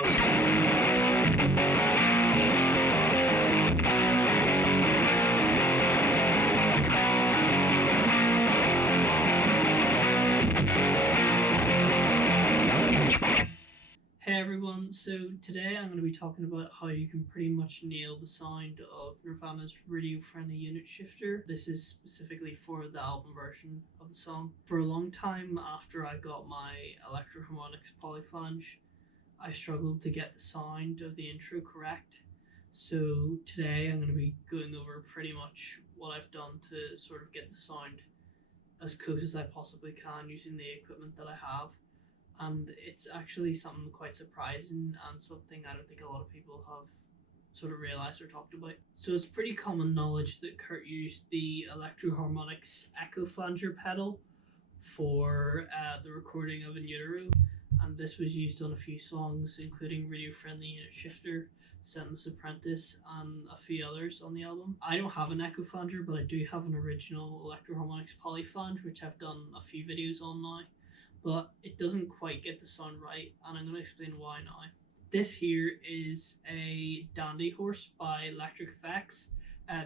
Hey everyone, so today I'm going to be talking about how you can pretty much nail the sound of Nirvana's radio friendly unit shifter. This is specifically for the album version of the song. For a long time after I got my Electro-Harmonix polyflange, I struggled to get the sound of the intro correct. So today I'm going to be going over pretty much what I've done to sort of get the sound as close as I possibly can using the equipment that I have. And it's actually something quite surprising and something I don't think a lot of people have sort of realized or talked about. So it's pretty common knowledge that Kurt used the Electro-Harmonix Echo Flanger pedal for the recording of Utero, and this was used on a few songs, including Radio Friendly Unit Shifter, Sentence Apprentice, and a few others on the album. I don't have an Echo Flanger, but I do have an original Electro-Harmonix Polyflange, which I've done a few videos on now, but it doesn't quite get the sound right, and I'm going to explain why now. This here is a Dandy Horse by Electric Effects.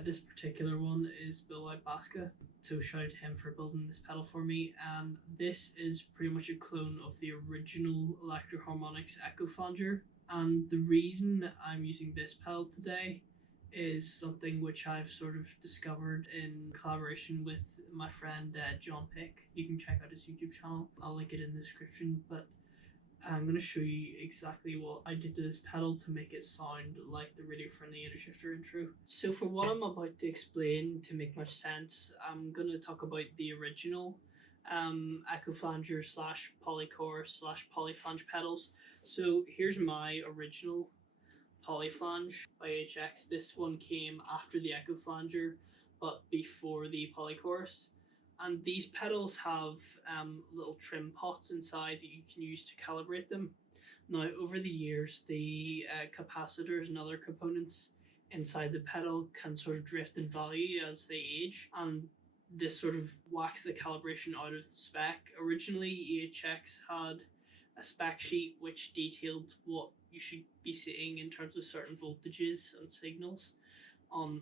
This particular one is built by Baska, so shout out to him for building this pedal for me. And this is pretty much a clone of the original Electro-Harmonix Echo Flanger. And the reason I'm using this pedal today is something which I've sort of discovered in collaboration with my friend John Pick. You can check out his YouTube channel. I'll link it in the description, but I'm going to show you exactly what I did to this pedal to make it sound like the Radio Friendly Unit Shifter intro. So for what I'm about to explain to make much sense, I'm going to talk about the original Echo Flanger slash Polycore slash Polyflange pedals. So here's my original Polyflange by HX. This one came after the Echo Flanger, but before the Polychorus. And these pedals have little trim pots inside that you can use to calibrate them. Now, over the years, the capacitors and other components inside the pedal can sort of drift in value as they age, and this sort of whacks the calibration out of the spec. Originally, EHX had a spec sheet which detailed what you should be seeing in terms of certain voltages and signals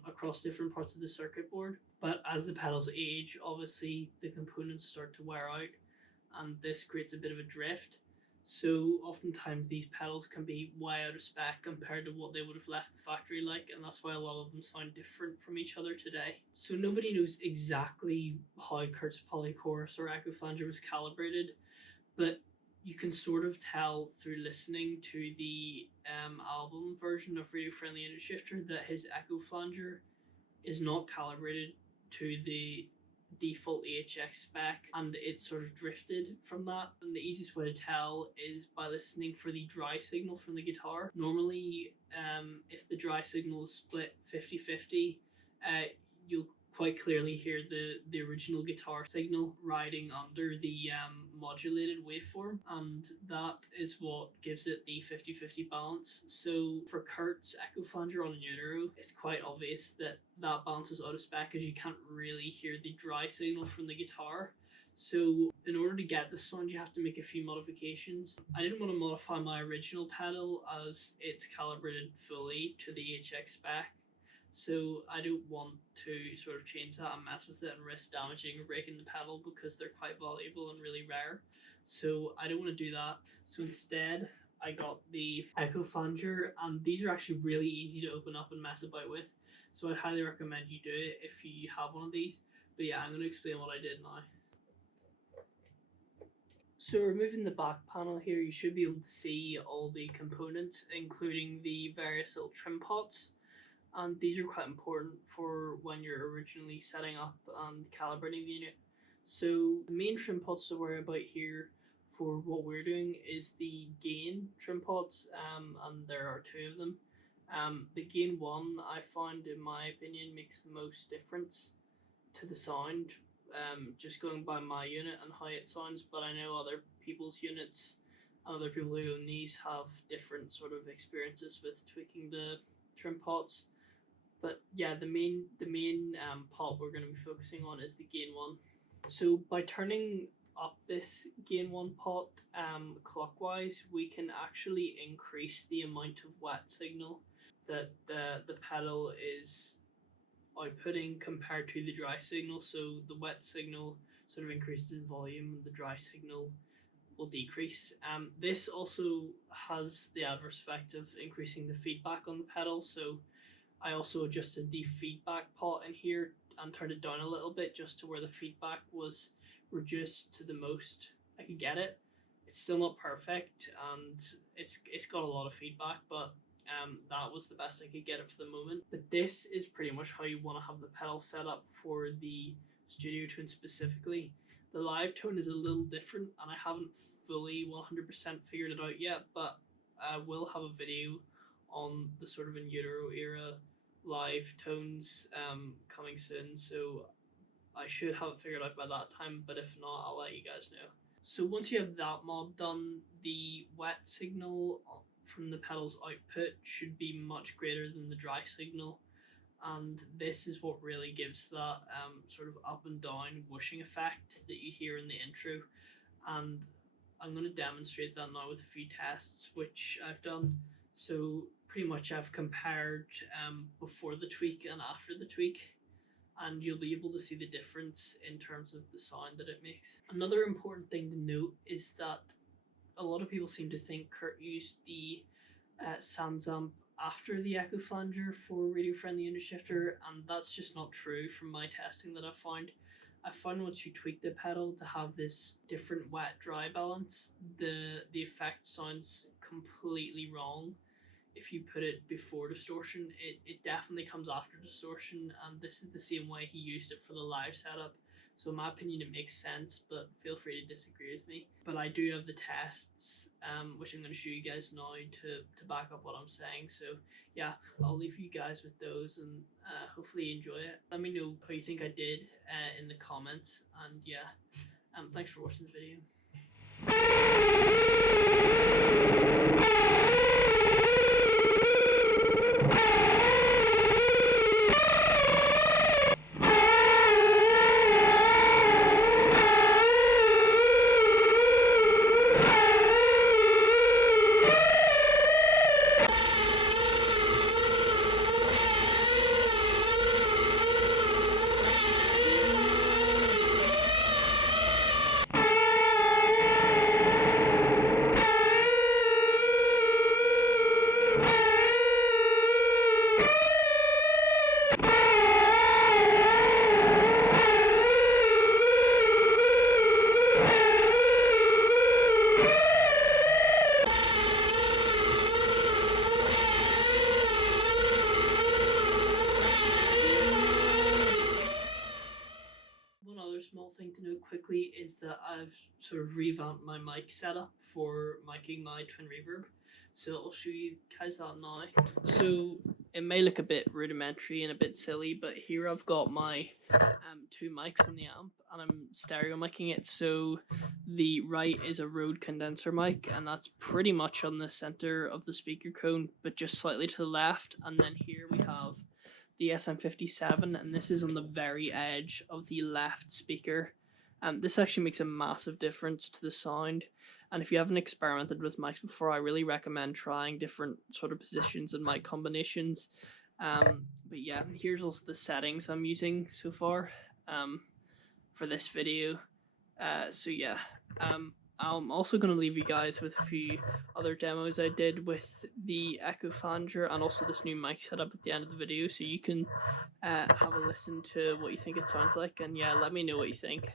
across different parts of the circuit board. But as the pedals age, obviously the components start to wear out, and this creates a bit of a drift. So oftentimes these pedals can be way out of spec compared to what they would have left the factory like, and that's why a lot of them sound different from each other today. So nobody knows exactly how Kurt's Polychorus or Echo Flanger was calibrated, but you can sort of tell through listening to the album version of Radio Friendly Unit Shifter that his Echo Flanger is not calibrated to the default EHX spec, and it sort of drifted from that. And the easiest way to tell is by listening for the dry signal from the guitar. Normally, if the dry signal is split 50-50, you'll quite clearly hear the original guitar signal riding under the modulated waveform, and that is what gives it the 50-50 balance. So for Kurt's Echo Flanger on Utero, it's quite obvious that that balance is out of spec, as you can't really hear the dry signal from the guitar. So in order to get this sound, you have to make a few modifications. I didn't want to modify my original pedal as it's calibrated fully to the HX spec, so I don't want to sort of change that and mess with it and risk damaging or breaking the pedal, because they're quite valuable and really rare. So I don't want to do that. So instead, I got the Echo Flanger, and these are actually really easy to open up and mess about with. So I'd highly recommend you do it if you have one of these. But yeah, I'm going to explain what I did now. So removing the back panel here, you should be able to see all the components, including the various little trim pots. And these are quite important for when you're originally setting up and calibrating the unit. So the main trim pots to worry about here for what we're doing is the gain trim pots, and there are two of them. The gain one, I found, in my opinion, makes the most difference to the sound, just going by my unit and how it sounds, but I know other people's units and other people who own these have different sort of experiences with tweaking the trim pots. But yeah, the main pot we're going to be focusing on is the gain one. So by turning up this gain 1 pot clockwise, we can actually increase the amount of wet signal that the pedal is outputting compared to the dry signal. So the wet signal sort of increases in volume and the dry signal will decrease. This also has the adverse effect of increasing the feedback on the pedal. So I also adjusted the feedback pot in here and turned it down a little bit just to where the feedback was reduced to the most I could get it. It's still not perfect and it's got a lot of feedback, but that was the best I could get it for the moment. But this is pretty much how you want to have the pedal set up for the studio tone specifically. The live tone is a little different and I haven't fully 100% figured it out yet, but I will have a video on the sort of in Utero era live tones coming soon, so I should have it figured out by that time, but if not, I'll let you guys know. So once you have that mod done, the wet signal from the pedal's output should be much greater than the dry signal, and this is what really gives that sort of up and down whooshing effect that you hear in the intro. And I'm going to demonstrate that now with a few tests which I've done. So pretty much I've compared before the tweak and after the tweak, and you'll be able to see the difference in terms of the sound that it makes. Another important thing to note is that a lot of people seem to think Kurt used the Sansamp after the Echo Flanger for radio friendly unit shifter, and that's just not true from my testing that I've found. I found once you tweak the pedal to have this different wet dry balance, the effect sounds completely wrong. If you put it before distortion, it definitely comes after distortion, and this is the same way he used it for the live setup. So in my opinion it makes sense, but feel free to disagree with me. But I do have the tests, which I'm going to show you guys now to back up what I'm saying. So yeah, I'll leave you guys with those, and hopefully you enjoy it. Let me know how you think I did in the comments, and yeah, thanks for watching the video. Small thing to note quickly is that I've sort of revamped my mic setup for miking my twin reverb, so I'll show you guys that now. So it may look a bit rudimentary and a bit silly, but here I've got my two mics on the amp and I'm stereo micing it. So the right is a Rode condenser mic, and that's pretty much on the center of the speaker cone but just slightly to the left, and then here we have the SM57, and this is on the very edge of the left speaker. This actually makes a massive difference to the sound, and if you haven't experimented with mics before, I really recommend trying different sort of positions and mic combinations. But yeah, here's also the settings I'm using so far for this video. So yeah, I'm also going to leave you guys with a few other demos I did with the Echo Flanger and also this new mic setup at the end of the video, so you can have a listen to what you think it sounds like, and yeah, let me know what you think.